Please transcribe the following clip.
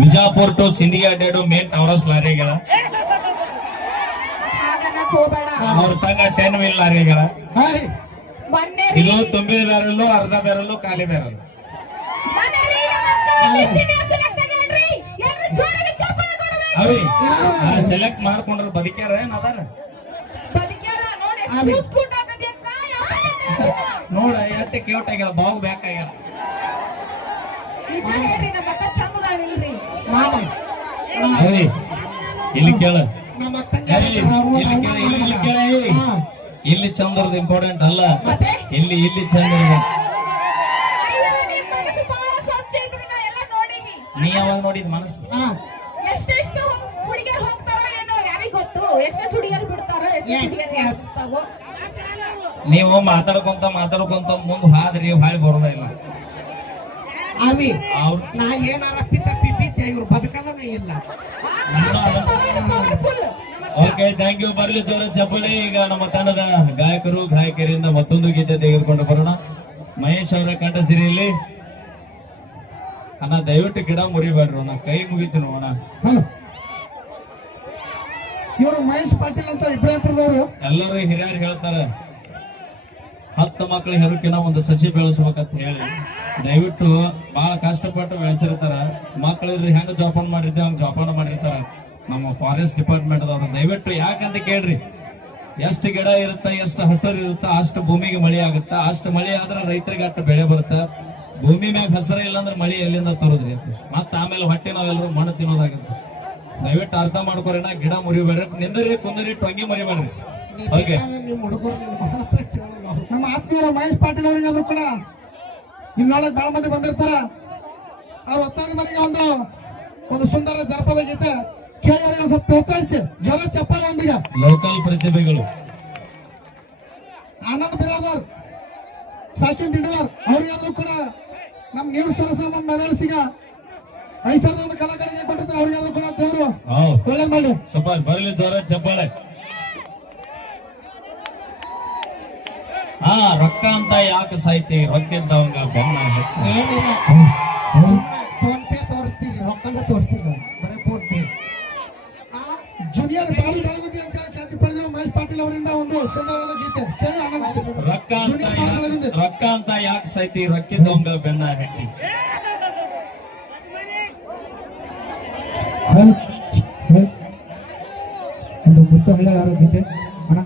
Vijapur to ಸಿಂಧಿಗೆ ಅಡ್ಡಾಡು main Taurus ಲಾರಿಗಳ ಅವ್ರ ತಂಗ 10 wheel ಲಾರಿಗಳ ಇದು ತುಂಬಿದ ಬ್ಯಾರಲ್ಲು ಅರ್ಧ ಬ್ಯಾರಲ್ಲು ಖಾಲಿ ಬ್ಯಾರಲ್ಲು ಅವಿ ಸೆಲೆಕ್ಟ್ ಮಾಡ್ಕೊಂಡ್ರ ಬದುಕ್ಯಾರ ಏನ್ ಅದಾರ ನೋಡ ಎತ್ತೆ ಕೇವಟ್ ಆಗ್ಯಾರ ಬಾವು ಬೇಕಾಗ್ಯಾರ ಅವಿ ಇಲ್ಲಿ ಕೇಳ ಇಲ್ಲಿ ಚಂದ್ರದ ಇಂಪಾರ್ಟೆಂಟ್ ಅಲ್ಲ ಇಲ್ಲಿ ಚಂದ ನೀ ಯಾವಾಗ ನೋಡಿದ್ ಮನಸ್ಸು ನೀವು ಮಾತಾಡ್ಕೊಂತ ಮುಂದ್ ಹಾದ್ರಿ ಹಾಳಿ ಬರೋದ ಇಲ್ಲ ಅವಿ ನಾ ಏನಾರ ಪಿಪಿ ಇವ್ರು ಬದುಕದನೇ ಇಲ್ಲ. Okay thank you. ಬರ್ಲಿ ಜೋರ ಚಪ್ಪಲಿ. ಈಗ ನಮ್ಮ ತಂಡದ ಗಾಯಕರು ಗಾಯಕರಿಂದ ಮತ್ತೊಂದು ಗೀತೆ ತೆಗೆದುಕೊಂಡು ಬರೋಣ. ಮಹೇಶ್ ಅವರ ಕಂಠ ಸಿರಿಯಲ್ಲಿ ಅಣ್ಣ ದಯವಿಟ್ಟು ಗಿಡ ಮುರಿಬೇಡ್ರು, ನಾ ಕೈ ಮುಗಿತೀನಿ ಅಣ್ಣ. ಇವರು ಮಹೇಶ್ ಪಾಟೀಲ್ ಅಂತ ಇಬ್ರಾಹಿಂಪುರದವರು ಎಲ್ಲರೂ ಹಿರಿಯರು ಹೇಳ್ತಾರೆ 10 ಮಕ್ಳು ಹೆರುಕಿನ ಒಂದು ಸಸಿ ಬೆಳೆಸ್ಬೇಕಂತ ಹೇಳಿ. ದಯವಿಟ್ಟು ಬಹಳ ಕಷ್ಟಪಟ್ಟು ಬೆಳೆಸಿರ್ತಾರ. ಮಕ್ಳಿದ್ರೆ ಹೆಂಗ ಜೋಪಾನ ಮಾಡಿರ್ತೀವಿ ಹಂಗ ಜೋಪಾನ ಮಾಡಿರ್ತಾರ ನಮ್ಮ ಫಾರೆಸ್ಟ್ ಡಿಪಾರ್ಟ್ಮೆಂಟ್ ಅದವ್ರು. ದಯವಿಟ್ಟು ಯಾಕಂತ ಕೇಳ್ರಿ, ಎಷ್ಟು ಗಿಡ ಇರುತ್ತ, ಎಷ್ಟು ಹಸರು ಇರುತ್ತ, ಅಷ್ಟು ಭೂಮಿಗೆ ಮಳಿ ಆಗುತ್ತ. ಅಷ್ಟು ಮಳಿ ಆದ್ರೆ ರೈತರಿಗೆ ಅಷ್ಟು ಬೆಳೆ ಬರುತ್ತ. ಭೂಮಿ ಮ್ಯಾಗ ಹಸರ ಇಲ್ಲ ಅಂದ್ರೆ ಮಳಿ ಎಲ್ಲಿಂದ ತರೋದ್ರಿ? ಮತ್ತ ಆಮೇಲೆ ಹೊಟ್ಟೆ ನಾವೆಲ್ಲರೂ ಮಣ್ಣು ತಿನ್ನೋದಾಗುತ್ತೆ. ದಯವಿಟ್ಟು ಅರ್ಥ ಮಾಡ್ಕೊರಿ. ನಾ ಗಿಡ ಮುರಿಬೇಡ್ರಿ, ನಿಂದ್ರಿ ಕುಂದ್ರಿ ಟೊಂಗಿ ಮುರಿಬೇಡ್ರಿ. ಓಕೆ. ನಮ್ಮ ಆತ್ಮೀಯರು ಮಹೇಶ್ ಪಾಟೀಲ್ ಅವರಿಗಾದ್ರು ಕೂಡ ಇಲ್ಲೊಳಗೆ ಬಹಳ ಮಂದಿ ಬಂದಿರ್ತಾರ. ಅವ್ರ ಹೊತ್ತಾದ ಮನೆಗೆ ಒಂದು ಸುಂದರ ಜನಪದ ಗೀತೆ ಕೇಳಿ ಸ್ವಲ್ಪ ಪ್ರೋತ್ಸಾಹಿಸಿ ಜ್ವರ ಚಪ್ಪಾಳೆ ಒಂದಿಗೆ. ಲೋಕಲ್ ಪ್ರತಿಭೆಗಳು ಆನಂದ್ ಬಿರಾದರ್, ಸಾಕಿನ್ ದಿಡವರ್ ಅವ್ರಿಗಾದ್ರು ಕೂಡ ನಮ್ಮ ನೀರು ಸರಸ ಮೆರಳಿಸಿಗ 5,000 ಕಲಾಕಾರಿಗೆ ಕೊಟ್ಟಿರ್ತಾರೆ. ಅವ್ರಿಗಾದ್ರು ಕೂಡ ದೇವರು ಒಳ್ಳೆ ಮಾಡಿ. ಸೂಪರ್. ಬರಲಿ ಜ್ವರ ಚಪ್ಪಾಳೆ. ರೊಕ್ಕ ಅಂತ ಯಾಕೆ ಸಾಯ್ತಿ? ರೊಕ್ಕ ಇದ್ದವಂಗ ಬೆನ್ನ ಫೋನ್ ಪೇ ತೋರಿಸ್ತೀವಿ, ರೊಕ್ಕ ತೋರಿಸಿಲ್ಲ, ಬರೀ ಫೋನ್ ಪೇ. ಜೂನಿಯರ್ ಬಾಳಿ ಬೆಳಗುದಿ ಅಂತ ಖ್ಯಾತಿ ಪಡೆದ ಮಹೇಶ್ ಪಾಟೀಲ್ ಅವರಿಂದ ಒಂದು ಸುಂದರವಾದ ಗೀತೆ ಕೇಳಿ ಆನಂದಿಸಿ. ರೊಕ್ಕ ಅಂತ ಯಾಕೆ ಸಾಯ್ತಿ? ರೊಕ್ಕಿದ್ದವಂಗ ಬೆನ್ನ ಹೆಟ್ಟಿ. ಒಂದು ಮುತ್ತ ಒಳ್ಳೆ ಯಾರು ಗೀತೆ ಅಣ್ಣ